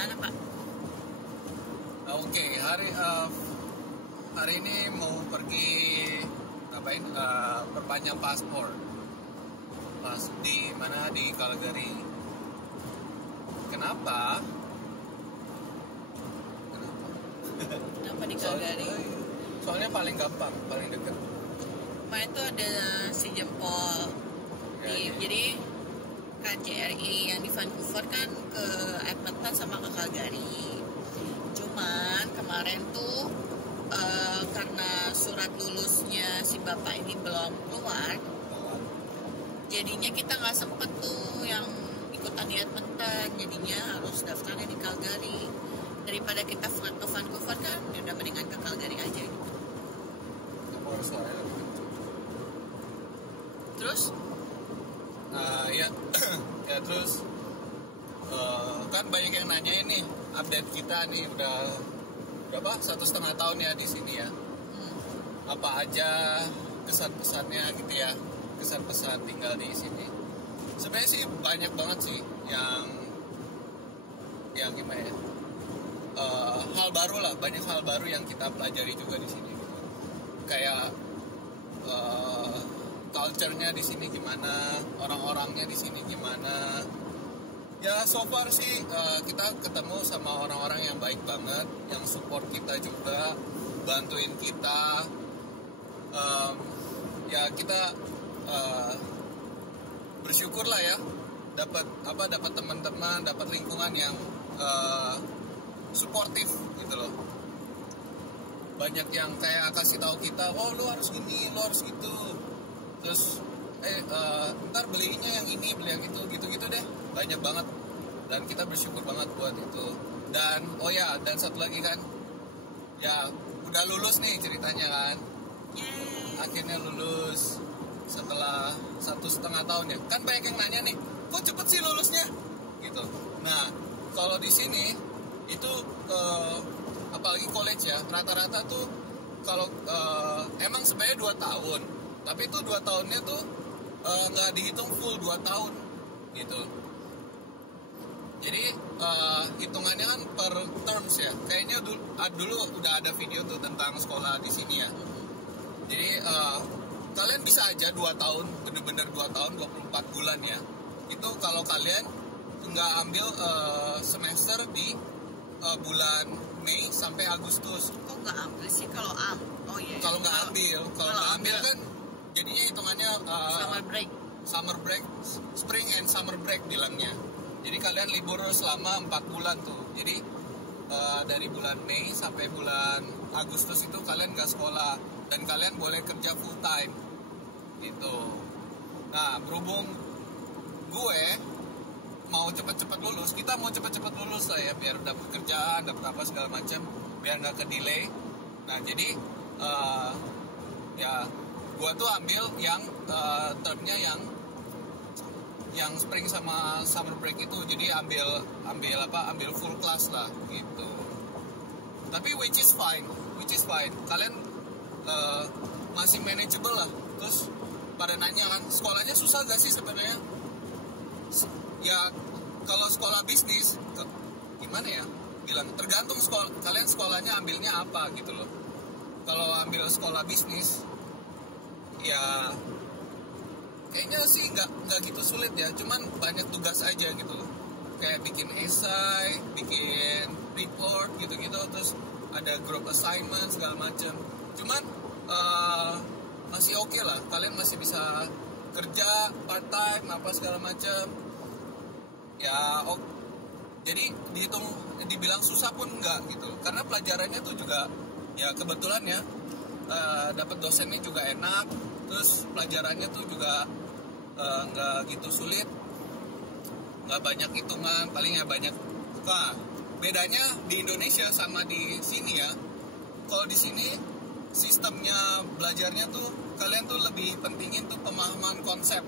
kemana Pak? Oke, hari ini mau pergi ngapain? Perpanjang paspor. Pas di mana, di Calgary. Kenapa? Kenapa di Calgary? Soalnya paling gampang, paling dekat. Kemarin tuh ada si Jempol. Jadi KJRI yang di Vancouver kan ke Edmonton sama ke Calgary. Cuman kemarin tuh karena surat lulusnya si bapak ini belum keluar, jadinya kita nggak sempet tuh yang ikutan di Edmonton. Jadinya harus daftarnya di Calgary. Daripada kita ke Vancouver kan, ya udah mendingan ke Calgary aja gitu. Terus? Ya terus kan banyak yang nanya ini update kita nih udah berapa 1,5 tahun ya di sini ya. Apa aja kesan-pesannya gitu ya, kesan-pesan tinggal di sini. Sebenarnya sih banyak banget sih yang gimana ya, hal baru lah, banyak hal baru yang kita pelajari juga di sini gitu. Kayak culture-nya di sini gimana, orang-orangnya di sini gimana. Ya so far sih kita ketemu sama orang-orang yang baik banget, yang support kita juga, bantuin kita. Ya kita bersyukur lah ya, dapat teman-teman, dapat lingkungan yang suportif gitu loh. Banyak yang kayak kasih tahu kita, oh lu harus gini, lu harus gitu. Terus ntar belinya yang ini, beli yang itu, gitu-gitu deh. Banyak banget. Dan kita bersyukur banget buat itu. Dan oh ya, dan satu lagi kan, ya udah lulus nih ceritanya kan. Akhirnya lulus setelah 1,5 tahun ya. Kan banyak yang nanya nih, kok cepet sih lulusnya? Gitu. Nah, kalau di sini itu apalagi college ya, rata-rata tuh kalau emang sebenarnya 2 tahun. Tapi itu 2 tahunnya tuh nggak dihitung full 2 tahun gitu. Jadi hitungannya kan per terms ya. Kayaknya dulu udah ada video tuh tentang sekolah di sini ya. Jadi kalian bisa aja 2 tahun, bener-bener 2 tahun 24 bulan ya. Itu kalau kalian nggak ambil semester di bulan Mei sampai Agustus. Kok nggak ambil sih kalau Kalau nggak ambil kan jadinya hitungannya summer break, spring and summer break bilangnya. Jadi kalian libur selama 4 bulan tuh. Jadi dari bulan Mei sampai bulan Agustus itu kalian nggak sekolah dan kalian boleh kerja full time gitu. Nah, berhubung gue mau cepet-cepet lulus, kita mau cepet-cepet lulus lah ya, biar dapat kerjaan, dapat apa segala macam, biar nggak ke delay. Nah, jadi ya gue tuh ambil yang termnya yang spring sama summer break itu. Jadi ambil full class lah gitu. Tapi which is fine. Kalian masih manageable lah. Terus pada nanya kan, sekolahnya susah gak sih sebenarnya? Ya kalau sekolah bisnis gimana ya? Bilang tergantung kalian sekolahnya ambilnya apa gitu loh. Kalau ambil sekolah bisnis ya kayaknya sih nggak gitu sulit ya, cuman banyak tugas aja gitu loh. Kayak bikin esai, bikin report gitu-gitu, terus ada group assignment segala macam. Cuman masih oke lah, kalian masih bisa kerja part time apa segala macam. Ya jadi dibilang susah pun enggak gitu, karena pelajarannya tuh juga ya kebetulan ya dapat dosennya juga enak, terus pelajarannya tuh juga nggak gitu sulit, nggak banyak hitungan, paling ya banyak. Nah, bedanya di Indonesia sama di sini ya, kalau di sini sistemnya belajarnya tuh kalian tuh lebih pentingin tuh pemahaman konsep.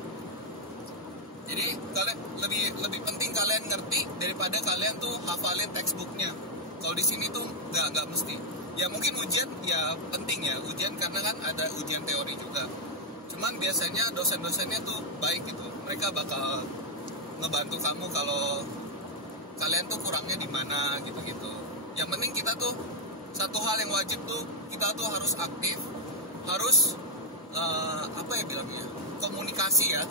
Jadi kalian lebih penting kalian ngerti daripada kalian tuh hafalin textbooknya. Kalau di sini tuh nggak mesti. Ya mungkin ujian ya penting ya, ujian karena kan ada ujian teori juga. Cuman biasanya dosen-dosennya tuh baik gitu. Mereka bakal ngebantu kamu kalau kalian tuh kurangnya di mana gitu-gitu. Yang penting kita tuh satu hal yang wajib tuh kita tuh harus aktif, harus apa ya bilangnya, komunikasi ya.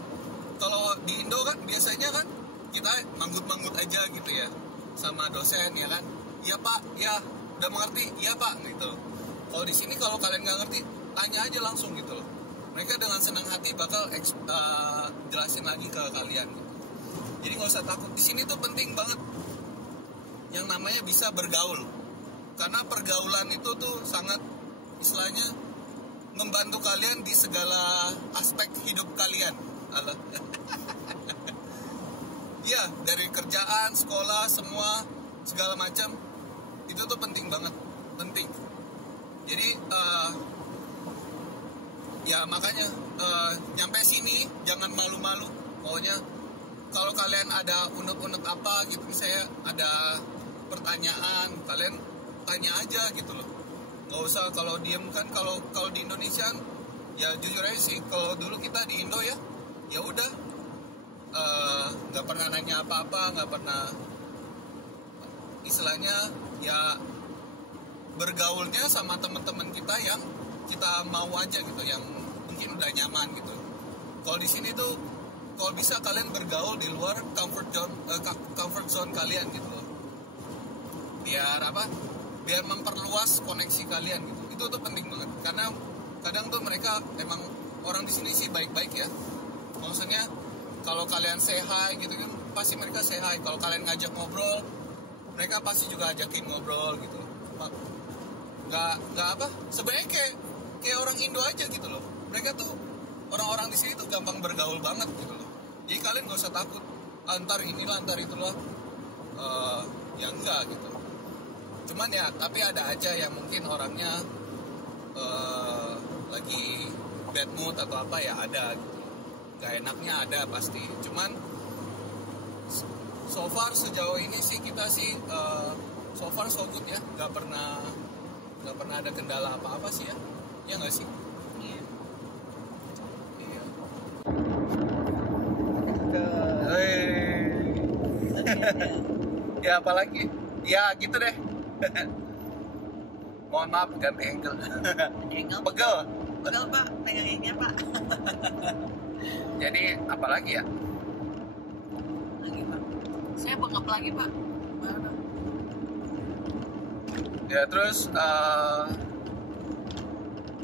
Kalau di Indo kan biasanya kan kita manggut-manggut aja gitu ya sama dosen ya kan. Iya Pak, ya udah mengerti, iya Pak gitu. Kalau di sini kalau kalian nggak ngerti, tanya aja langsung gitu loh. Mereka dengan senang hati bakal jelasin lagi ke kalian gitu. Jadi nggak usah takut. Di sini tuh penting banget yang namanya bisa bergaul. Karena pergaulan itu tuh sangat istilahnya membantu kalian di segala aspek hidup kalian. Alah. Ya, dari kerjaan, sekolah, semua segala macam itu tuh penting banget, penting. Jadi ya makanya nyampe sini jangan malu-malu. Pokoknya kalau kalian ada unek-unek apa gitu, misalnya ada pertanyaan, kalian tanya aja gitu loh. Nggak usah kalau diem kan, kalau di Indonesia ya jujur aja sih, kalau dulu kita di Indo ya udah nggak pernah nanya apa-apa, nggak pernah istilahnya ya bergaulnya sama teman-teman kita yang kita mau aja gitu, yang mungkin udah nyaman gitu. Kalau di sini tuh kalau bisa kalian bergaul di luar comfort zone kalian gitu loh. Biar apa? Biar memperluas koneksi kalian gitu. Itu tuh penting banget. Karena kadang tuh mereka emang orang di sini sih baik-baik ya. Maksudnya kalau kalian say hi gitu kan pasti mereka say hi. Kalau kalian ngajak ngobrol, mereka pasti juga ajakin ngobrol gitu. Nggak apa? Sebenarnya kayak orang Indo aja gitu loh. Mereka tuh orang-orang di sini tuh gampang bergaul banget gitu loh. Jadi kalian nggak usah takut antar inilah antar itulah. Ya enggak gitu. Cuman ya tapi ada aja yang mungkin orangnya lagi bad mood atau apa ya ada gitu. Gak enaknya ada pasti. Cuman so far sejauh ini sih kita sih so far so good ya. Gak pernah ada kendala apa-apa sih ya. Ya nggak sih? Iya. Ya apalagi? Ya gitu deh. Mohon maaf ganti angle. Pegel Pak, peganginnya Pak. Jadi apalagi ya? Lagi Pak. Saya bengap lagi Pak. Mana? Ya terus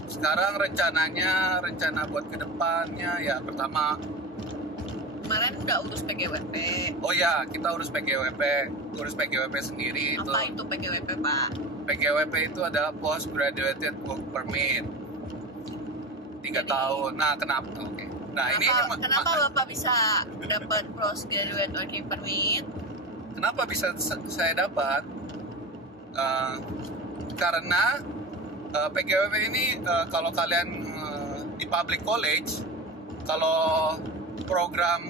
sekarang rencana buat kedepannya ya pertama. Kemarin udah urus PGWP. Oh ya, kita urus PGWP sendiri. Apa itu PGWP Pak? PGWP itu adalah Post Graduated Work Permit 3 tahun. Nah kenapa? Oke. Nah kenapa Bapak bisa dapat Post Graduate Working Permit? Kenapa bisa saya dapat? Karena PGWP ini kalau kalian di public college, kalau program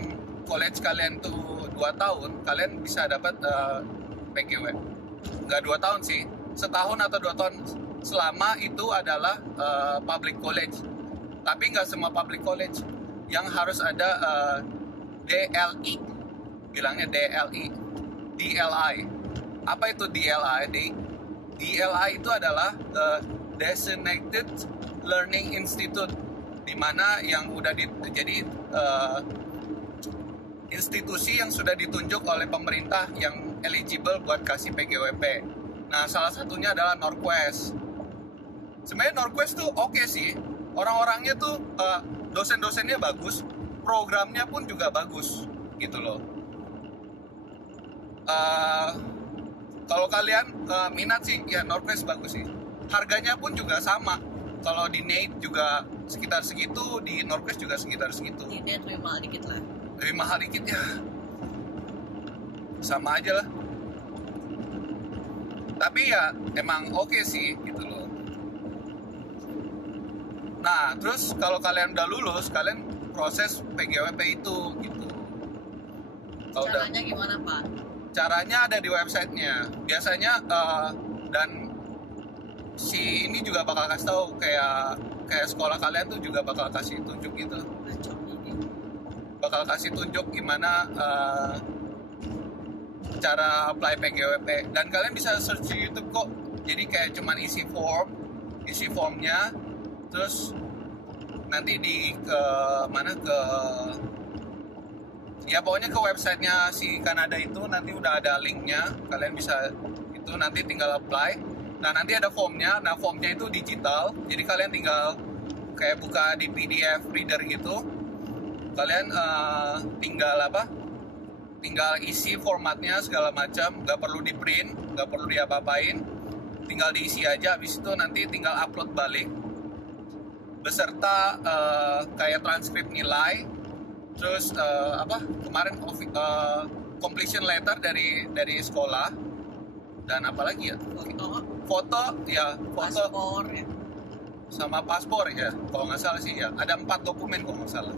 college kalian tuh 2 tahun, kalian bisa dapat PGW. Nggak 2 tahun sih, setahun atau 2 tahun selama itu adalah public college. Tapi nggak semua public college yang harus ada DLI, bilangnya DLI. Apa itu DLI? DLI itu adalah Designated Learning Institute, di mana yang udah jadi institusi yang sudah ditunjuk oleh pemerintah yang eligible buat kasih PGWP. Nah, salah satunya adalah Northwest. Sebenarnya Northwest tuh oke sih. Orang-orangnya tuh dosen-dosennya bagus, programnya pun juga bagus gitu loh. Kalau kalian minat sih ya Northwest bagus sih. Harganya pun juga sama. Kalau di NATE juga sekitar segitu, di Northwest juga sekitar segitu. Di NATE lebih mahal dikit lah. Lebih mahal dikit ya. Sama aja lah. Tapi ya emang oke sih gitu loh. Nah, terus kalau kalian udah lulus, kalian proses PGWP itu gitu. Caranya gimana Pak? Caranya ada di websitenya. Biasanya dan si ini juga bakal kasih tahu kayak sekolah kalian tuh juga bakal kasih tunjuk gitu. Bakal kasih tunjuk gimana cara apply PGWP, dan kalian bisa search di YouTube kok. Jadi kayak cuman isi formnya, terus nanti ya pokoknya ke websitenya si Kanada itu nanti udah ada linknya, kalian bisa itu nanti tinggal apply. Nah nanti ada formnya, nah formnya itu digital, jadi kalian tinggal kayak buka di PDF reader gitu, kalian tinggal isi formatnya segala macam, nggak perlu di print, nggak perlu diapa-apain, tinggal diisi aja. Habis itu nanti tinggal upload balik beserta kayak transkrip nilai, terus kemarin completion letter dari sekolah, dan apalagi ya, foto paspor ya. Sama paspor ya kalau nggak salah sih ya, ada 4 dokumen kalau nggak salah.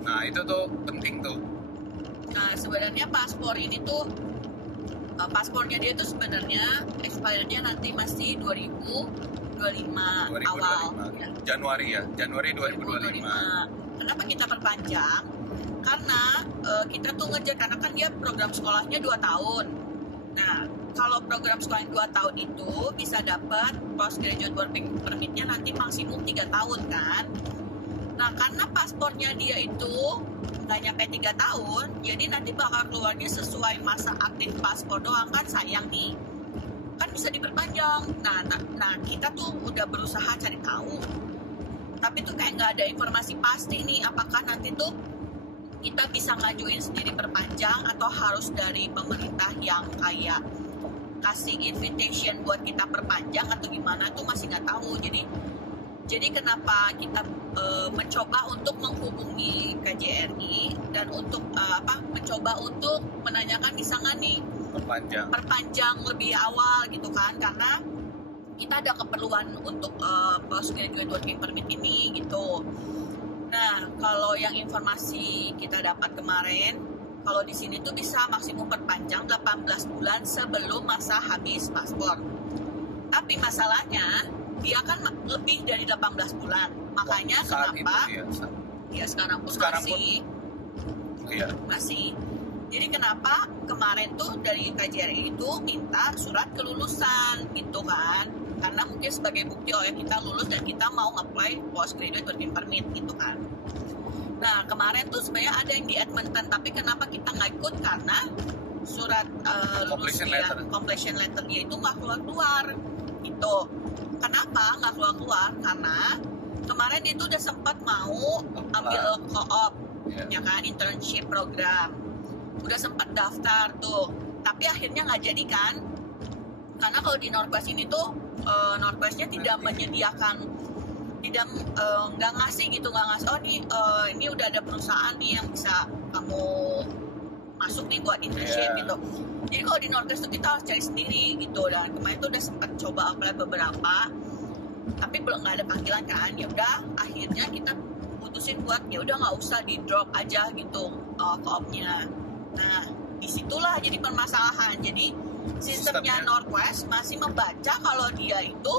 Nah itu tuh penting tuh. Nah sebenarnya paspor ini tuh paspornya dia tuh sebenarnya expirednya nanti masih 2025 awal ya. Januari 2025. Kenapa kita perpanjang? Karena kita tuh ngejar, karena kan dia program sekolahnya 2 tahun. Nah kalau program sekolah 2 tahun itu bisa dapat postgraduate working permitnya nanti maksimum 3 tahun kan. Nah karena paspornya dia itu nggak nyampe 3 tahun, jadi nanti bakal keluarnya sesuai masa aktif paspor doang, kan sayang nih, kan bisa diperpanjang. Nah kita tuh udah berusaha cari tahu, tapi tuh kayak nggak ada informasi pasti nih, apakah nanti tuh kita bisa ngajuin sendiri perpanjang atau harus dari pemerintah yang kayak kasih invitation buat kita perpanjang atau gimana, tuh masih nggak tahu. Jadi kenapa kita mencoba untuk menghubungi KJRI dan untuk mencoba untuk menanyakan bisa nggak nih perpanjang lebih awal gitu kan, karena kita ada keperluan untuk postgraduate working permit ini gitu. Nah kalau yang informasi kita dapat kemarin, kalau di sini tuh bisa maksimum perpanjang 18 bulan sebelum masa habis paspor. Tapi masalahnya dia kan lebih dari 18 bulan. Makanya kenapa sekarang pun masih. Jadi kenapa kemarin tuh dari KJRI itu minta surat kelulusan gitu kan. Karena mungkin sebagai bukti kita lulus dan kita mau apply postgraduate working permit gitu kan. Nah kemarin tuh sebenarnya ada yang di Edmonton, tapi kenapa kita nggak ikut? Karena surat completion letter dia itu nggak keluar gitu. Kenapa nggak keluar? Karena kemarin dia tuh udah sempat mau ambil co-op ya kan, internship program, udah sempat daftar tuh, tapi akhirnya nggak jadi kan. Karena kalau di Northwest ini tuh Northwestnya tidak menyediakan, nggak ngasih ini udah ada perusahaan nih yang bisa kamu masuk nih buat internship gitu. Jadi kalau di Northwest tuh kita harus cari sendiri gitu. Dan kemarin tuh udah sempat coba apply beberapa, tapi belum nggak ada panggilan kan. Ya udah akhirnya kita putusin buat ya udah nggak usah di drop aja gitu co-opnya. Nah disitulah jadi permasalahan. Jadi sistemnya Northwest masih membaca kalau dia itu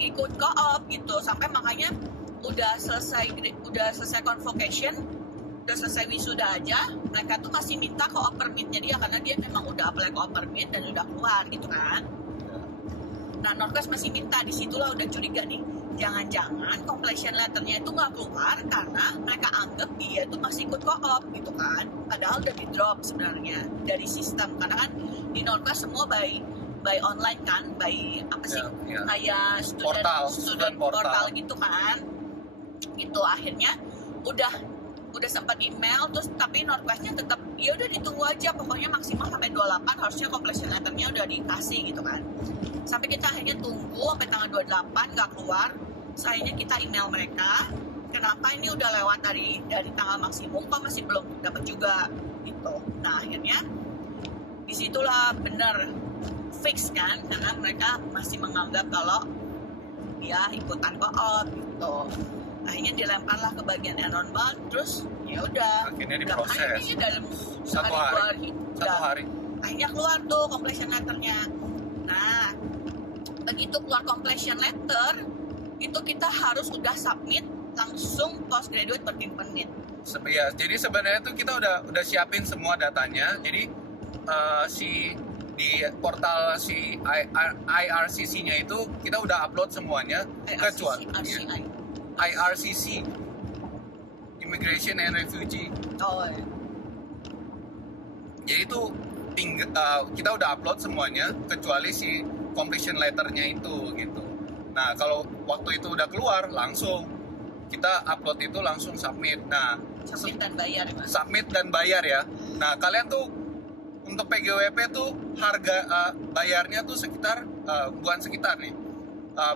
ikut co-op gitu, sampai makanya udah selesai convocation, udah selesai wisuda aja, mereka tuh masih minta co-op permitnya dia, karena dia memang udah apply co-op permit dan udah keluar gitu kan. Nah Northwest masih minta. Disitulah udah curiga nih, jangan-jangan completion letternya itu nggak keluar karena mereka anggap dia tuh masih ikut co-op gitu kan, padahal udah di drop sebenarnya dari sistem. Karena kan di Northwest semua by online kan, kayak student portal gitu kan gitu. Akhirnya udah sempat email terus, tapi Northwestnya tetap ya udah ditunggu aja, pokoknya maksimal sampai 28 harusnya completion letternya udah dikasih gitu kan. Sampai kita akhirnya tunggu sampai tanggal 28 nggak keluar. Akhirnya kita email mereka, kenapa ini udah lewat dari tanggal maksimum kok masih belum dapat juga gitu. Nah akhirnya disitulah bener fix kan, karena mereka masih menganggap kalau dia ikutan co-op gitu. Akhirnya dilemparlah ke bagian enrollment, terus ya udah akhirnya diproses dalam satu hari. Akhirnya keluar tuh completion letternya. Nah begitu keluar completion letter itu kita harus udah submit langsung postgraduate working permit. Jadi sebenarnya tuh kita udah siapin semua datanya. Jadi di portal IRCC-nya itu kita udah upload semuanya, kecuali IRCC, Immigration and Refugee. Oh ya. Jadi itu kita udah upload semuanya kecuali si completion letternya itu gitu. Nah kalau waktu itu udah keluar langsung kita upload itu langsung submit. Nah submit dan bayar. Submit dan bayar ya. Nah kalian tuh untuk PGWP tuh harga bayarnya tuh sekitar bukan sekitar nih.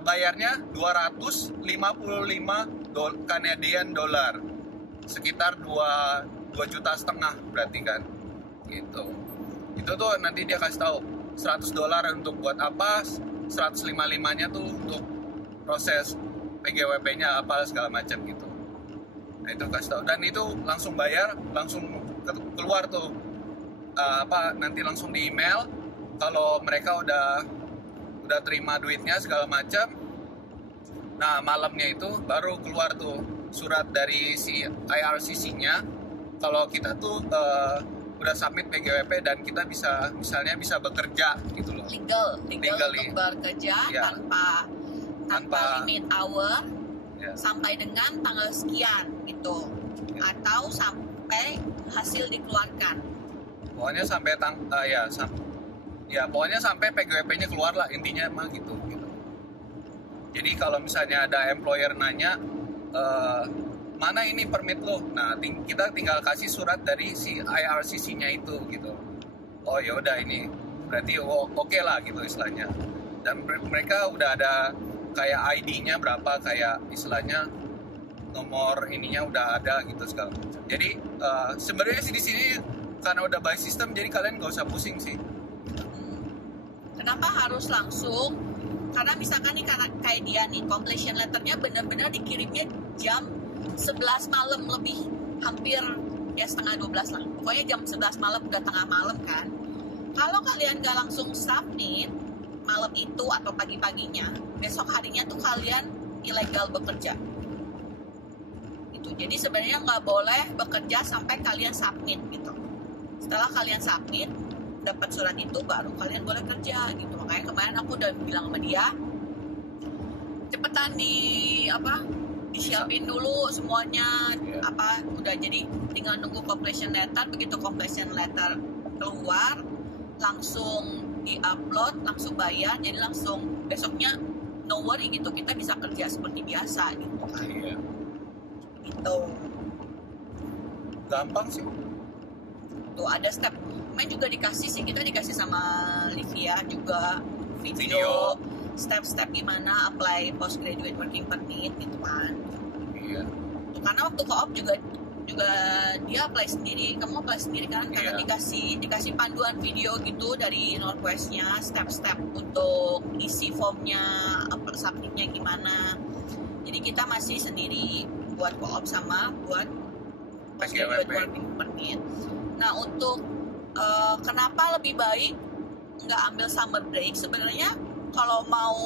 Bayarnya 255 Canadian dollar. Sekitar 2,5 juta berarti kan. Gitu. Itu tuh nanti dia kasih tahu $100 untuk buat apa, 155-nya tuh untuk proses PGWP-nya apa segala macam gitu. Nah itu kasih tahu dan itu langsung bayar, langsung keluar tuh nanti langsung di email kalau mereka udah terima duitnya segala macam. Nah malamnya itu baru keluar tuh surat dari si IRCC-nya kalau kita tuh udah submit PGWP dan kita bisa bekerja gitu loh. Legal untuk bekerja ya. tanpa limit hour ya. Sampai dengan tanggal sekian gitu ya. Atau sampai hasil dikeluarkan. Pokoknya sampai pokoknya sampai PGWP-nya keluar lah intinya mah gitu. Jadi kalau misalnya ada employer nanya mana ini permit lo, nah kita tinggal kasih surat dari si IRCC-nya itu gitu. Oh ya udah ini berarti oke lah gitu istilahnya. Dan mereka udah ada kayak ID-nya berapa, kayak istilahnya nomor ininya udah ada gitu segala macam. Jadi sebenarnya sih di sini karena udah by system jadi kalian gak usah pusing sih. Kenapa harus langsung? Karena misalkan nih kayak dia nih completion letternya benar-benar dikirimnya jam 11 malam lebih, hampir ya setengah 12 lah. Pokoknya jam 11 malam udah tengah malam kan. Kalau kalian gak langsung submit malam itu atau pagi-paginya, besok harinya tuh kalian ilegal bekerja. Itu. Jadi sebenarnya nggak boleh bekerja sampai kalian submit gitu. Setelah kalian submit dapat surat itu baru kalian boleh kerja gitu. Makanya kemarin aku udah bilang sama dia cepetan disiapin dulu semuanya udah, jadi tinggal nunggu completion letter. Begitu completion letter keluar langsung di-upload, langsung bayar, jadi langsung besoknya no worry gitu, kita bisa kerja seperti biasa gitu kan. Iya. Gitu. Gampang sih. Tuh ada step. Main juga kita dikasih sama Livia juga video step-step gimana apply postgraduate working permit gitu kan. Iya. Tuh, karena waktu co-op juga dia apply sendiri, kamu apply sendiri kan, karena dikasih panduan video gitu dari Northwest-nya, step-step untuk isi formnya, submitnya gimana. Jadi kita masih sendiri buat co-op sama buat postgraduate working permit. Nah untuk kenapa lebih baik nggak ambil summer break sebenarnya kalau mau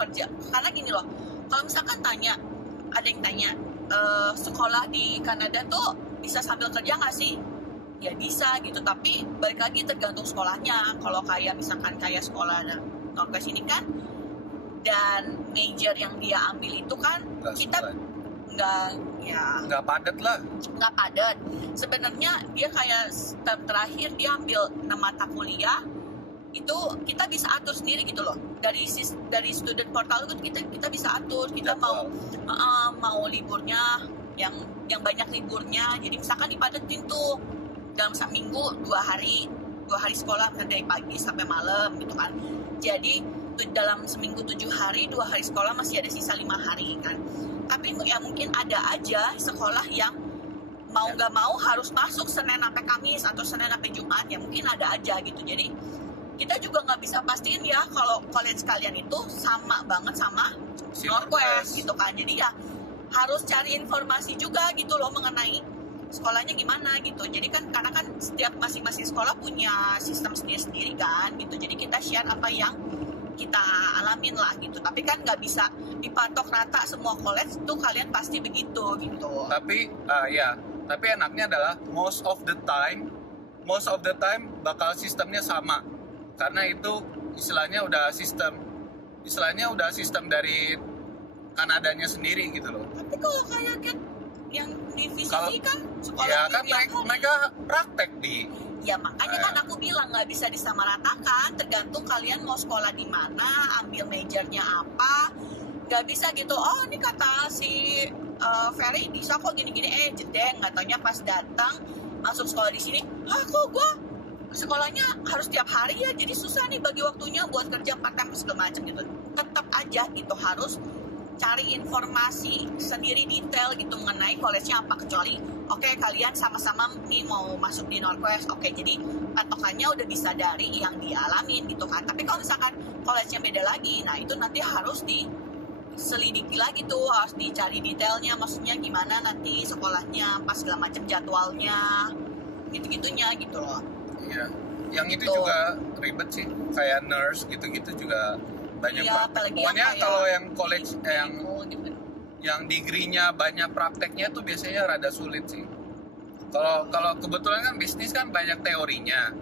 kerja, karena gini loh, kalau misalkan ada yang tanya sekolah di Kanada tuh bisa sambil kerja nggak sih? Ya bisa gitu, tapi balik lagi tergantung sekolahnya. Kalau kayak misalkan kayak sekolah Northwest ini kan, dan major yang dia ambil itu kan kita nggak padat lah. Nggak padat. Sebenarnya dia kayak term terakhir dia ambil 6 mata kuliah itu kita bisa atur sendiri gitu loh. Dari student portal itu kita bisa atur, kita mau liburnya yang banyak liburnya. Jadi misalkan dipadetin tuh dalam seminggu 2 hari sekolah, dari pagi sampai malam gitu kan. Jadi dalam seminggu 7 hari 2 hari sekolah, masih ada sisa 5 hari kan. Tapi ya mungkin ada aja sekolah yang mau nggak mau harus masuk Senin sampai Kamis atau Senin sampai Jumat, ya mungkin ada aja gitu. Jadi kita juga nggak bisa pastiin ya kalau college kalian itu sama banget sama Northwest gitu kan. Jadi ya harus cari informasi juga gitu loh mengenai sekolahnya gimana gitu. Jadi kan karena kan setiap masing-masing sekolah punya sistem sendiri-sendiri kan gitu. Jadi kita share apa yang kita alamin lah gitu. Tapi kan nggak bisa dipatok rata semua college tuh kalian pasti begitu gitu. Tapi Tapi enaknya adalah most of the time bakal sistemnya sama, karena itu istilahnya udah sistem dari Kanadanya sendiri gitu loh. Tapi kalau kayak yang di VCC kan sekolah ya kan mereka praktek di. Ya makanya kan aku bilang nggak bisa disamaratakan, tergantung kalian mau sekolah di mana, ambil majornya apa, nggak bisa gitu. Oh ini kata si Ferry bisa kok gini-gini, jedeng, nggak taunya pas datang masuk sekolah di sini, kok gue sekolahnya harus tiap hari ya, jadi susah nih bagi waktunya buat kerja part time segala macam gitu. Tetap aja gitu harus cari informasi sendiri detail gitu mengenai college-nya apa, kecuali oke, kalian sama-sama nih mau masuk di Northwest, oke, jadi patokannya udah bisa dari yang dialamin gitu kan. Tapi kalau misalkan college-nya beda lagi, nah itu nanti harus diselidiki lagi tuh, harus dicari detailnya, maksudnya gimana nanti sekolahnya pas segala macam jadwalnya gitu-gitunya gitu loh. Iya, yang itu juga ribet sih, kayak nurse gitu-gitu juga banyak. Iya, pokoknya kalau yang college yang degree-nya banyak prakteknya tuh biasanya rada sulit sih. Kalau kebetulan kan bisnis kan banyak teorinya,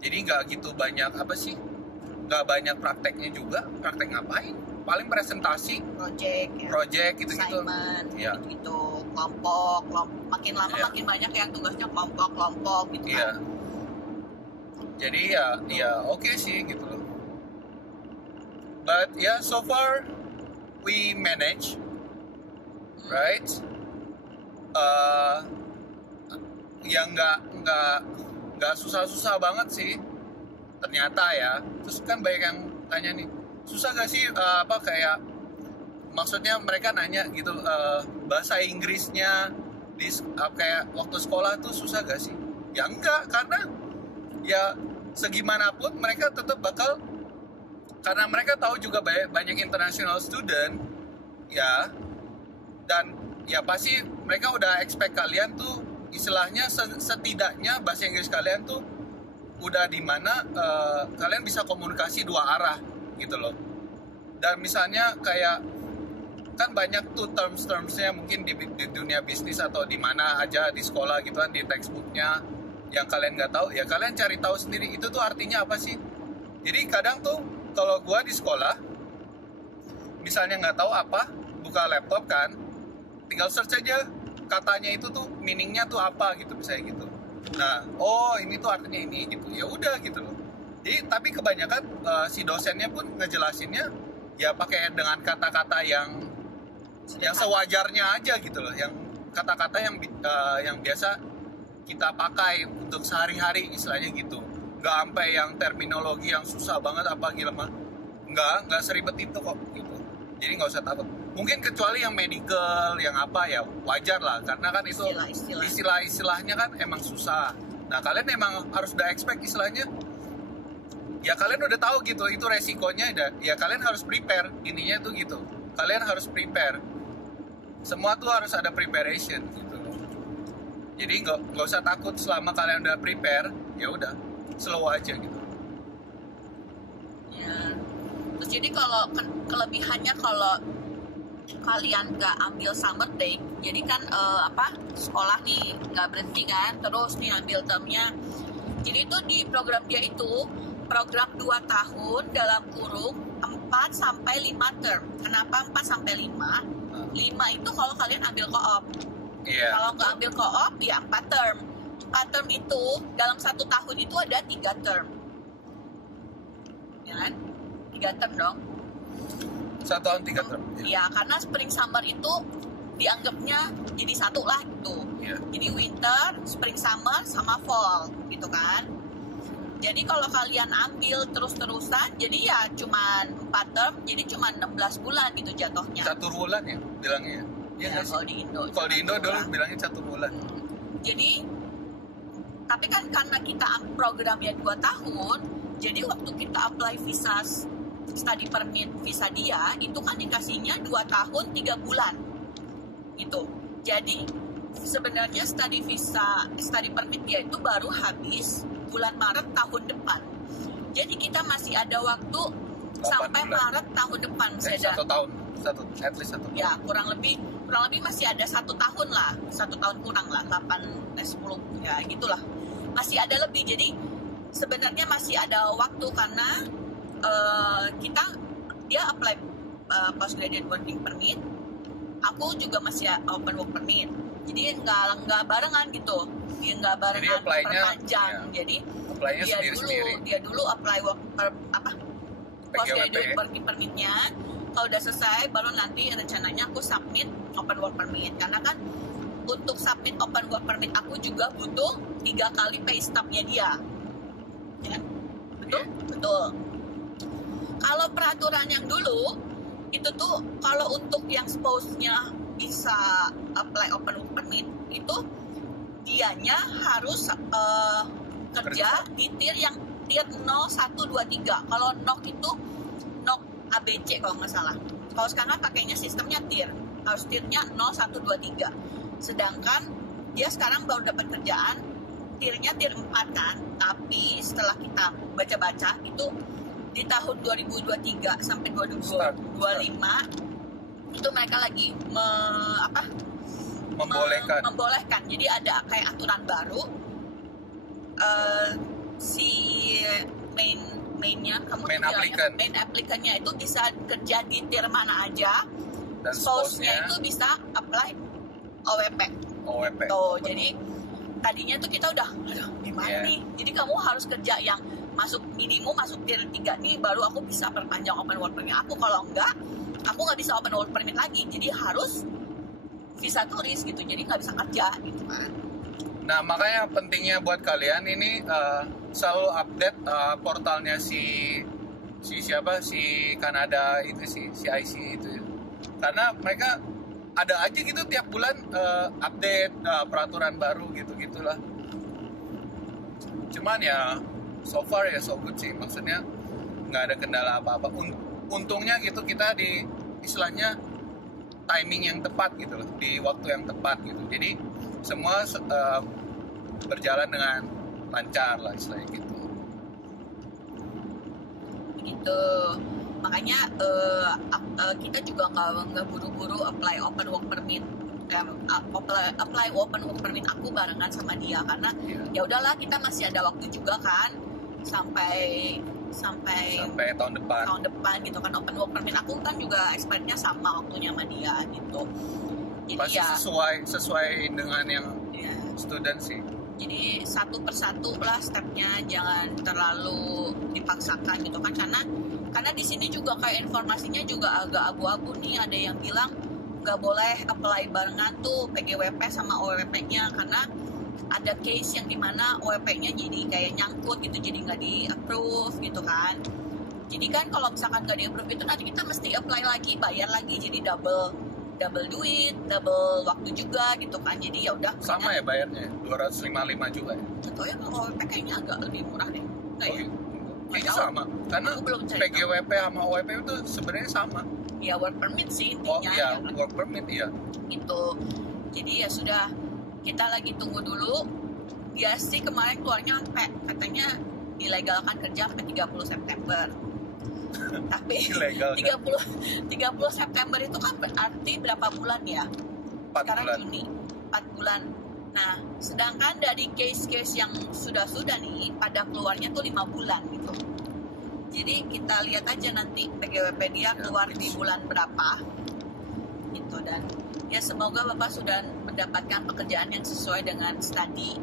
jadi nggak gitu banyak nggak banyak prakteknya juga. Praktek ngapain? Paling presentasi, project gitu-gitu. Ya. Gitu, kelompok, makin lama makin banyak yang tugasnya kelompok gitu. Iya. Kan. Jadi ya oke sih gitu loh. But yeah, so far we manage, right? Yang nggak susah-susah banget sih ternyata ya. Terus kan banyak yang tanya nih, susah gak sih kayak maksudnya mereka nanya gitu, bahasa Inggrisnya kayak waktu sekolah tuh susah gak sih? Ya enggak, karena ya segimanapun mereka tetap bakal, karena mereka tahu juga banyak international student ya, dan ya pasti mereka udah expect kalian tuh istilahnya setidaknya bahasa Inggris kalian tuh udah di mana kalian bisa komunikasi dua arah gitu loh. Dan misalnya kayak kan banyak tuh terms-termsnya mungkin di dunia bisnis atau di mana aja di sekolah gitu kan, di textbooknya yang kalian nggak tahu ya kalian cari tahu sendiri itu tuh artinya apa sih. Jadi kadang tuh kalau gua di sekolah misalnya nggak tahu apa, buka laptop kan, tinggal search aja katanya itu tuh meaningnya tuh apa gitu, misalnya gitu. Nah, oh ini tuh artinya ini gitu, ya udah gitu loh. Jadi tapi kebanyakan si dosennya pun ngejelasinnya ya pakai dengan kata-kata yang sewajarnya aja gitu loh, yang kata-kata yang biasa kita pakai untuk sehari-hari istilahnya gitu. Nggak sampai yang terminologi yang susah banget apa gila mah. Nggak seribet itu kok gitu. Jadi nggak usah takut. Mungkin kecuali yang medical, yang apa ya wajar lah, karena kan itu istilah-istilahnya kan emang susah. Nah kalian emang harus udah expect istilahnya. Ya kalian udah tahu gitu, itu resikonya ya kalian harus prepare, intinya tuh gitu. Kalian harus prepare. Semua tuh harus ada preparation gitu. Jadi nggak usah takut selama kalian udah prepare, ya udah slow aja gitu. Ya. Terus jadi kalau kelebihannya kalau kalian nggak ambil summer break, jadi kan sekolah nih nggak berhenti kan, terus nih ambil termnya. Jadi itu di program dia itu program 2 tahun dalam kurung 4 sampai 5 term. Kenapa 4 sampai 5? 5 itu kalau kalian ambil co-op. Yeah. Kalau nggak ambil co-op ya 4 term. 4 term itu dalam 1 tahun itu ada 3 term. Ya kan? 3 term dong. 1 tahun 3 term. Iya, karena spring summer itu dianggapnya jadi satu lah gitu. Yeah. Jadi winter, spring summer sama fall gitu kan. Jadi kalau kalian ambil terus-terusan, jadi ya cuman 4 term, jadi cuman 16 bulan gitu jatuhnya. 1 bulan ya bilangnya. Ya, kalau di Indo. Kalau di Indo dulu bilangnya 1 bulan. Jadi tapi kan karena kita programnya 2 tahun, jadi waktu kita apply visa study permit visa dia itu kan dikasihnya 2 tahun 3 bulan gitu. Jadi sebenarnya study permit dia itu baru habis bulan Maret tahun depan. Jadi kita masih ada waktu sampai bulan. Maret tahun depan. 1 tahun, at least 1 tahun. Ya kurang lebih kurang lebih masih ada 1 tahun lah, 1 tahun kurang lah, 10 ya gitulah, masih ada lebih. Jadi sebenarnya masih ada waktu karena dia apply postgraduate working permit, aku juga masih open work permit, jadi nggak barengan gitu, nggak barengan perpanjang. Ya. Jadi dia dulu apply postgraduate working permitnya. Kalau udah selesai baru nanti rencananya aku submit open work permit, karena kan untuk submit open work permit aku juga butuh 3 kali pay stubnya dia ya. Betul. Kalau peraturan yang dulu itu tuh, kalau untuk yang spouse-nya bisa apply open work permit itu dianya harus kerja di tier 0, 1, 2, 3. Kalau NOC itu NOC ABC kalau nggak salah. Kalau sekarang pakainya sistemnya tier, harus tiernya 0, 1, 2, 3. Sedangkan dia sekarang baru dapat kerjaan tiernya tier 4 kan. Tapi setelah kita baca-baca itu di tahun 2023 sampai 2025 itu mereka lagi membolehkan. Jadi ada kayak aturan baru, si main applikannya itu bisa kerja di tier mana aja, dan spouse-nya itu bisa apply OWP. Tuh, jadi tadinya tuh kita udah gimana nih, jadi kamu harus kerja yang minimum masuk tier 3 nih baru aku bisa perpanjang open work permit aku. Kalau enggak, aku nggak bisa open work permit lagi, jadi harus visa turis gitu, jadi nggak bisa kerja gitu kan. Nah, makanya pentingnya buat kalian ini selalu update portalnya si Kanada itu si IC itu ya. Karena mereka ada aja gitu tiap bulan update peraturan baru gitu-gitulah. Cuman ya so far ya so good sih, maksudnya nggak ada kendala apa-apa. Untungnya gitu kita di istilahnya timing yang tepat gitu loh, di waktu yang tepat gitu. Jadi semua berjalan dengan lancar lah istilahnya gitu. Gitu. Makanya kita juga nggak buru-buru apply open work permit. Apply open work permit aku barengan sama dia, karena ya udahlah, kita masih ada waktu juga kan sampai tahun depan gitu kan. Open work permit aku kan juga expirednya sama waktunya sama dia gitu. Jadi pasti ya sesuai dengan yang student sih. Jadi satu persatu lah stepnya, jangan terlalu dipaksakan gitu kan, karena di sini juga kayak informasinya juga agak abu-abu nih. Ada yang bilang nggak boleh apply barengan tuh PGWP sama OWP-nya, karena ada case yang dimana OWP-nya jadi kayak nyangkut gitu, jadi nggak di-approve gitu kan. Jadi kan kalau misalkan nggak di-approve itu nanti kita mesti apply lagi, bayar lagi, jadi double duit, double waktu juga gitu kan. Jadi ya udah. Sama ya bayarnya 255 juga ya. Atau ya kalau OWP kayaknya agak lebih murah deh. Kayaknya sama, karena PGWP sama OWP itu sebenarnya sama. Ya work permit sih intinya. Kan? Work permit iya. Gitu. Jadi ya sudah, kita lagi tunggu dulu. Dia sih kemarin keluarnya katanya dilegalkan kerja sampai 30 September. Tapi 30 September itu kan berarti berapa bulan ya? 4 Sekarang bulan. Juni, 4 bulan. Nah, sedangkan dari case-case yang sudah nih pada keluarnya tuh 5 bulan gitu. Jadi kita lihat aja nanti PGWP dia keluar di bulan berapa gitu. Dan ya semoga Bapak sudah mendapatkan pekerjaan yang sesuai dengan studi.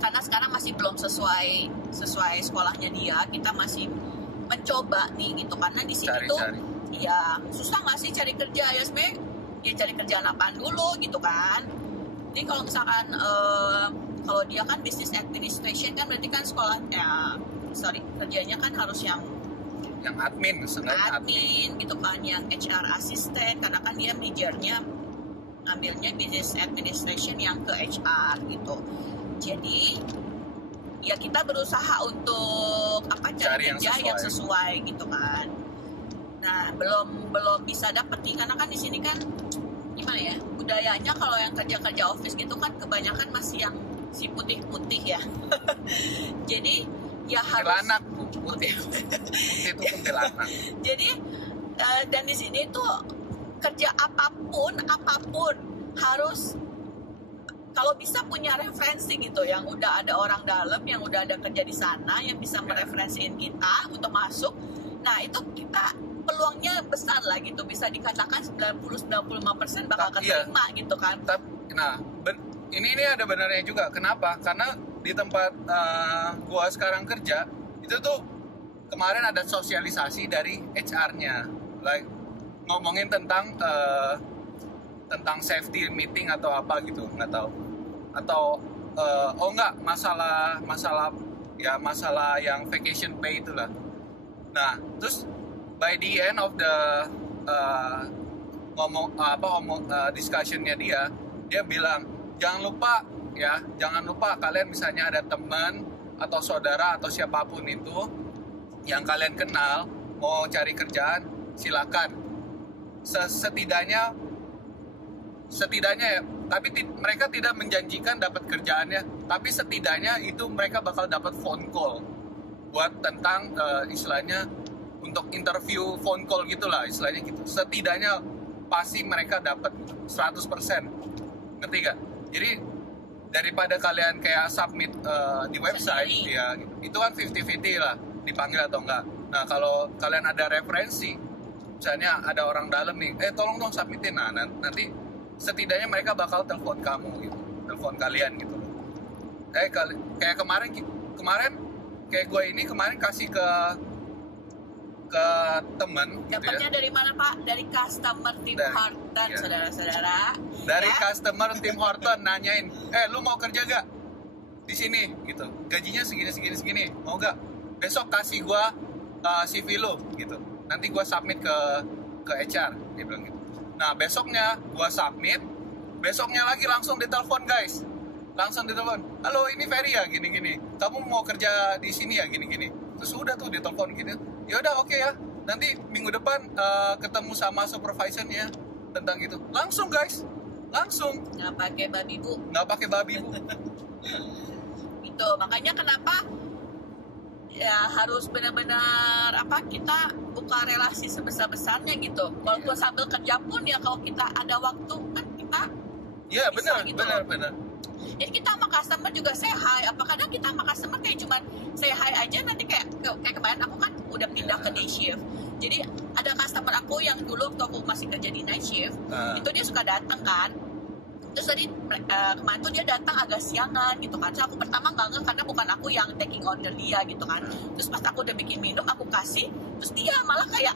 Karena sekarang masih belum sesuai sekolahnya dia, kita masih mencoba nih gitu. Karena di sini tuh ya susah nggak sih cari kerja ya sebenarnya. Ya cari kerjaan apaan dulu gitu kan. Jadi kalau misalkan kalau dia kan business administration kan berarti kan kerjanya kan harus yang admin gitu kan, yang HR assistant, karena kan dia majornya ambilnya business administration yang ke HR gitu. Jadi ya kita berusaha untuk cari kerja yang sesuai gitu kan. Nah belum bisa dapet nih, karena kan di sini kan gimana ya, budayanya kalau yang kerja office gitu kan kebanyakan masih yang si putih ya. Jadi ya harus putih itu kuntilanak. Jadi dan di sini tuh kerja apapun harus kalau bisa punya referensi gitu, yang udah ada orang dalam yang udah ada kerja di sana yang bisa mereferensiin kita untuk masuk. Nah itu kita peluangnya besar lah gitu, bisa dikatakan 90-95% bakal keterima gitu kan. Nah ini ada benarnya juga. Kenapa? Karena di tempat gua sekarang kerja itu tuh kemarin ada sosialisasi dari HR-nya, like ngomongin tentang safety meeting atau apa gitu, nggak tahu. Atau enggak, masalah yang vacation pay itulah. Nah terus by the end of the discussionnya dia bilang jangan lupa kalian misalnya ada teman atau saudara atau siapapun itu yang kalian kenal mau cari kerjaan, silakan. Setidaknya ya, tapi mereka tidak menjanjikan dapat kerjaannya, tapi setidaknya itu mereka bakal dapat phone call buat tentang istilahnya untuk interview phone call gitulah istilahnya gitu. Setidaknya pasti mereka dapat 100%. Ngerti gak? Jadi daripada kalian kayak submit di website ya gitu. Itu kan 50-50 lah dipanggil atau enggak. Nah kalau kalian ada referensi, misalnya ada orang dalam nih, tolong dong submitin. Nah nanti setidaknya mereka bakal telepon kamu gitu, telepon kalian gitu. Kayak kemarin kayak gue ini kemarin kasih ke teman. Dapatnya gitu ya. Dari mana Pak? Dari customer Tim Horton, ya. Saudara-saudara. Dari customer Tim Horton nanyain, lu mau kerja gak di sini gitu? Gajinya segini, mau gak? Besok kasih gue CV lu gitu. Nanti gue submit ke HR, dia bilang gitu. Nah besoknya gue submit, besoknya lagi langsung ditelepon guys, langsung ditelepon, halo ini Ferry ya gini-gini, kamu mau kerja di sini ya gini-gini. Terus udah tuh ditelepon gitu, ya udah oke ya, nanti minggu depan ketemu sama supervisornya tentang gitu. Langsung guys, langsung. Nggak pakai babi bu. Itu makanya kenapa ya harus benar-benar kita buka relasi sebesar-besarnya gitu. Walaupun sambil kerja pun ya kalau kita ada waktu kan kita benar gitu. benar. Jadi kita sama customer juga say hi. Apa kadang kita sama customer kayak cuman say hi aja, nanti kayak kemarin aku kan udah pindah ke day shift. Jadi ada customer aku yang dulu waktu aku masih kerja di night shift, itu dia suka datang kan. Terus tadi kemarin tuh dia datang agak siangan gitu kan. So aku pertama nggak ngeh karena bukan aku yang taking order dia gitu kan. Terus pas aku udah bikin minum aku kasih, terus dia malah kayak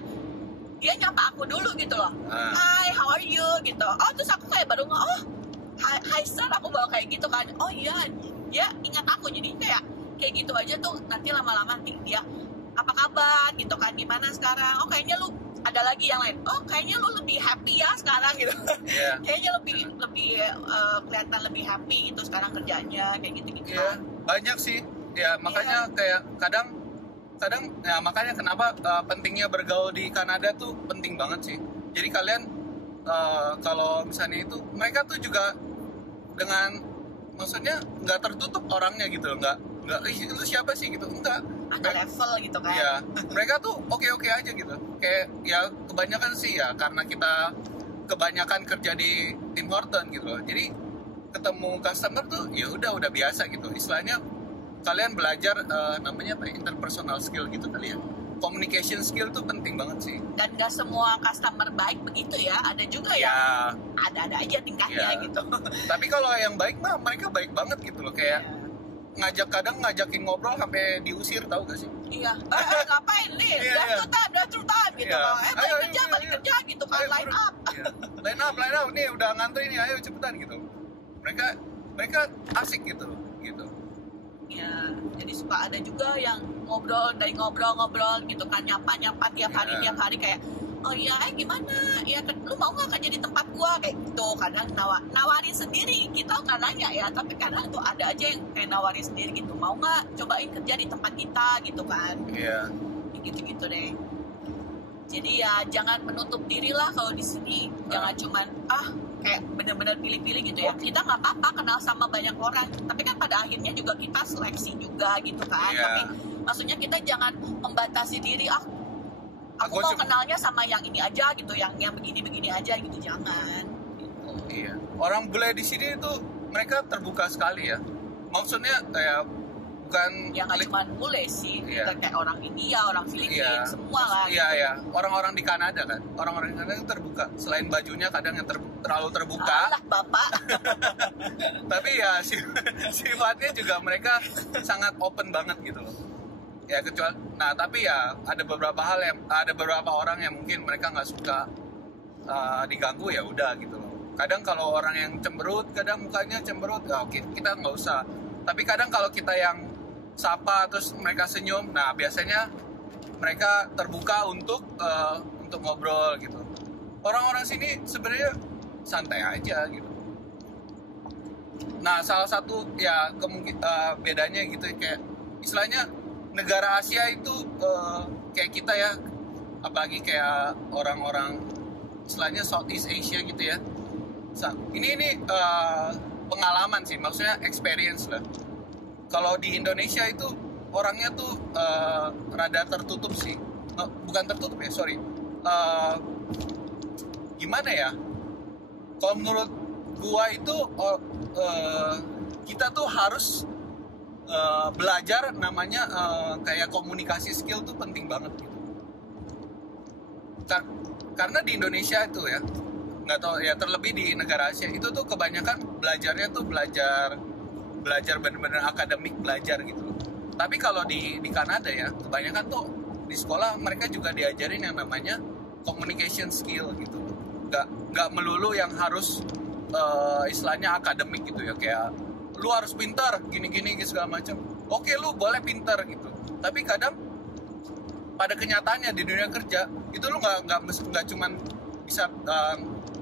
dia nyapa aku dulu gitu loh. Hi, how are you gitu. Oh terus aku kayak baru hi sir, aku bawa kayak gitu kan. Oh iya, dia ingat aku. Jadi kayak gitu aja tuh nanti lama-lama nanti dia apa kabar gitu kan, gimana sekarang. Oh kayaknya lu ada lagi yang lain. Oh kayaknya lu lebih happy ya sekarang gitu. Kayaknya lebih kelihatan lebih happy gitu sekarang kerjanya kayak gitu-gitu. Banyak sih ya, makanya kayak kadang ya makanya kenapa pentingnya bergaul di Kanada tuh penting banget sih. Jadi kalian kalau misalnya itu mereka tuh juga dengan maksudnya nggak tertutup orangnya gitu, nggak itu siapa sih gitu, enggak ada level gitu kan. Iya, mereka tuh oke aja gitu. Kayak ya kebanyakan sih ya karena kita kebanyakan kerja di Tim Horton gitu loh. Jadi ketemu customer tuh ya udah biasa gitu. Istilahnya kalian belajar namanya interpersonal skill gitu kali ya. Communication skill tuh penting banget sih. Dan gak semua customer baik begitu ya. Ada juga ya. Ada aja tingkahnya gitu. Tapi kalau yang baik mah mereka baik banget gitu loh. Kayak ngajakin ngobrol sampai diusir, tahu gak sih? Iya. Ngapain nih? Udah time gitu. Balik kerja gitu kan. Line up. Line up nih udah ngantri nih, ayo cepetan gitu. Mereka asik gitu. Ya, jadi suka ada juga yang ngobrol gitu kan, nyapa tiap hari kayak, oh iya gimana ya, lu mau nggak kerja di tempat gua kayak gitu. Kadang nawarin sendiri, kita nggak nanya ya, tapi kadang tuh ada aja yang kayak nawarin sendiri gitu, mau nggak cobain kerja di tempat kita gitu kan. Gitu deh. Jadi ya jangan menutup diri lah kalau di sini. Jangan cuman kayak benar-benar pilih-pilih gitu ya. Kita nggak apa-apa kenal sama banyak orang, tapi kan pada akhirnya juga kita seleksi juga gitu kan. Tapi maksudnya kita jangan membatasi diri, aku mau kenalnya sama yang ini aja gitu, yang begini aja gitu, jangan gitu. Iya, orang bule di sini itu mereka terbuka sekali ya, maksudnya kayak bukan ya nggak cuma bule sih, kayak orang India, orang Filipina, semua lah. Iya, orang-orang di Kanada kan, orang-orang di Kanada itu terbuka, selain bajunya kadang yang terlalu terbuka. Alah bapak. Tapi ya sifatnya juga mereka sangat open banget gitu loh. Ya kecuali, nah tapi ya ada beberapa orang yang mungkin mereka nggak suka diganggu, ya udah gitu loh. Kadang kalau orang yang cemberut, kadang mukanya cemberut, ya oke, kita nggak usah. Tapi kadang kalau kita yang sapa terus mereka senyum, nah biasanya mereka terbuka untuk ngobrol gitu. Orang-orang sini sebenarnya santai aja gitu. Nah salah satu ya bedanya gitu, kayak istilahnya negara Asia itu kayak kita ya, apalagi kayak orang-orang istilahnya Southeast Asia gitu ya. Ini pengalaman sih, maksudnya experience lah. Kalau di Indonesia itu orangnya tuh rada tertutup sih, bukan tertutup ya, sorry. Gimana ya? Kalau menurut gua itu kita tuh harus belajar namanya kayak komunikasi skill tuh penting banget gitu. Karena di Indonesia itu ya, nggak tahu ya, terlebih di negara Asia itu tuh kebanyakan belajarnya tuh belajar benar-benar akademik belajar gitu. Tapi kalau di Kanada ya, kebanyakan tuh di sekolah mereka juga diajarin yang namanya communication skill gitu. Nggak melulu yang harus istilahnya akademik gitu ya, kayak lu harus pintar gini-gini segala macam. Oke, lu boleh pintar gitu. Tapi kadang pada kenyataannya di dunia kerja itu lu nggak cuman bisa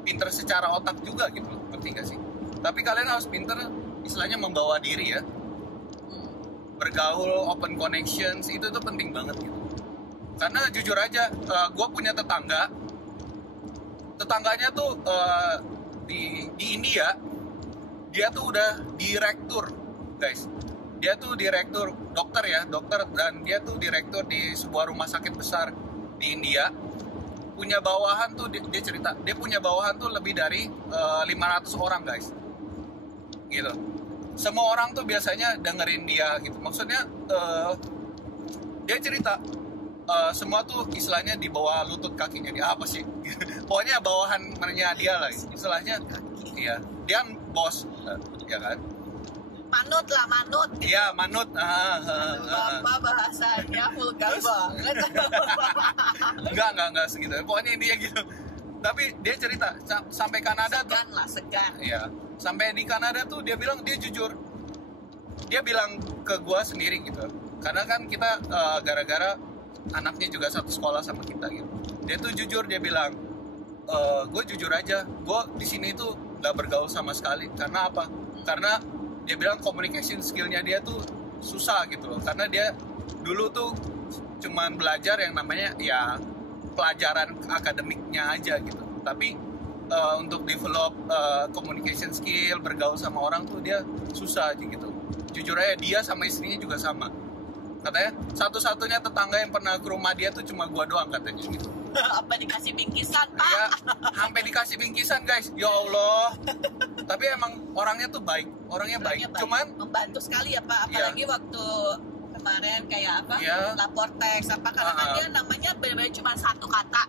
pintar secara otak juga gitu, ngerti gak sih? Tapi kalian harus pintar istilahnya membawa diri ya, bergaul, open connections, itu tuh penting banget gitu. Karena jujur aja, gue punya tetangganya tuh di India, dia tuh udah direktur guys, dia tuh direktur dokter, dan dia tuh direktur di sebuah rumah sakit besar di India. Punya bawahan tuh, dia cerita dia punya bawahan tuh lebih dari 500 orang guys gitu. Semua orang tuh biasanya dengerin dia gitu, maksudnya dia cerita semua tuh istilahnya di bawah lutut kakinya dia, apa sih pokoknya bawahannya dia lah istilahnya. Iya, dia bos ya kan, manut. Iya, manut. Bapak bahasanya vulgar banget. Enggak segitu. Pokoknya dia gitu. Tapi dia cerita sampai Kanada segan. Iya. Sampai di Kanada tuh dia bilang dia jujur. Dia bilang ke gua sendiri gitu. Karena kan kita gara-gara anaknya juga satu sekolah sama kita gitu. Dia tuh jujur, dia bilang, gue jujur aja, gue di sini tuh nggak bergaul sama sekali. Karena apa? Karena dia bilang communication skillnya dia tuh susah gitu loh, karena dia dulu tuh cuman belajar yang namanya ya pelajaran akademiknya aja gitu, tapi untuk develop communication skill, bergaul sama orang tuh dia susah aja gitu. Jujur aja dia sama istrinya juga sama, katanya satu-satunya tetangga yang pernah ke rumah dia tuh cuma gua doang katanya gitu. Apa dikasih bingkisan pak? Ya, sampai dikasih bingkisan guys, ya Allah. Tapi emang orangnya tuh baik, orangnya baik. Cuman membantu sekali ya pak, apalagi waktu kemarin kayak apa lapor teks apa, karena kan dia namanya benar-benar cuma satu kata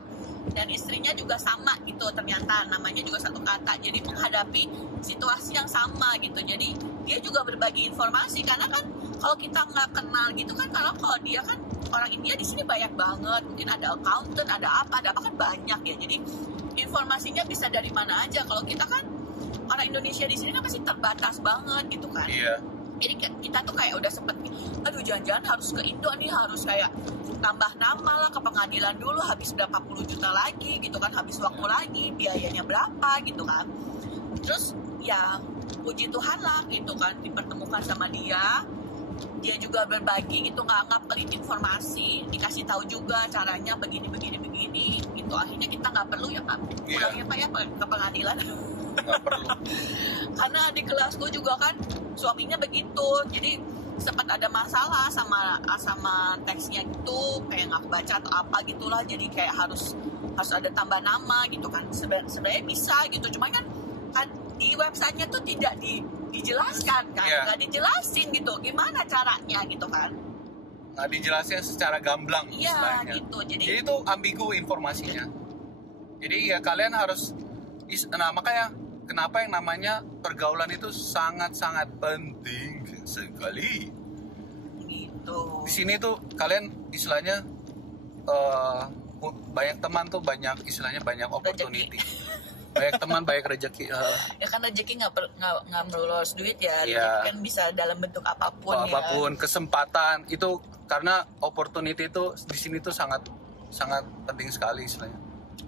dan istrinya juga sama gitu, ternyata namanya juga satu kata, jadi menghadapi situasi yang sama gitu. Jadi dia juga berbagi informasi, karena kan kalau kita nggak kenal gitu kan, kalau dia kan orang India di sini banyak banget, mungkin ada accountant, ada apa kan banyak ya, jadi informasinya bisa dari mana aja. Kalau kita kan orang Indonesia di sini kan masih terbatas banget gitu kan. Iya. Jadi kita tuh kayak udah sempet, aduh jangan-jangan harus ke Indo nih, harus kayak tambah nama lah, ke pengadilan dulu habis berapa puluh juta lagi gitu kan, habis waktu lagi, biayanya berapa gitu kan. Terus ya puji Tuhan lah gitu kan, dipertemukan sama dia juga berbagi gitu, nggak pelit informasi, dikasih tahu juga caranya begini gitu. Akhirnya kita nggak perlu ya pak pulangnya pak ya ke pengadilan. Nggak perlu. Karena di kelasku juga kan suaminya begitu, jadi sempat ada masalah sama teksnya gitu, kayak nggak kebaca atau apa gitulah, jadi kayak harus ada tambah nama gitu kan. Sebenarnya bisa gitu, cuma kan di websitenya tuh tidak dijelaskan kan, nggak dijelasin gitu gimana caranya gitu kan, nggak dijelasin secara gamblang istilahnya gitu. Jadi itu ambigu informasinya. Jadi ya kalian harus, nah makanya kenapa yang namanya pergaulan itu sangat-sangat penting sekali. Gitu. Di sini tuh kalian istilahnya banyak teman tuh, banyak istilahnya banyak opportunity. Banyak teman, banyak rezeki. Ya kan rezeki nggak melulu harus duit ya. Rezeki kan bisa dalam bentuk apapun ya. Apapun, kesempatan itu, karena opportunity itu di sini tuh sangat penting sekali istilahnya.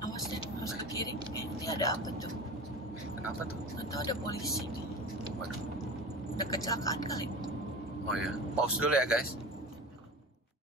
Awas deh, harus ke kiri. Ini ada apa tuh? Kenapa tuh? Atau ada polisi nih. Waduh. Ada kecelakaan kali. Oh ya, pause dulu ya guys.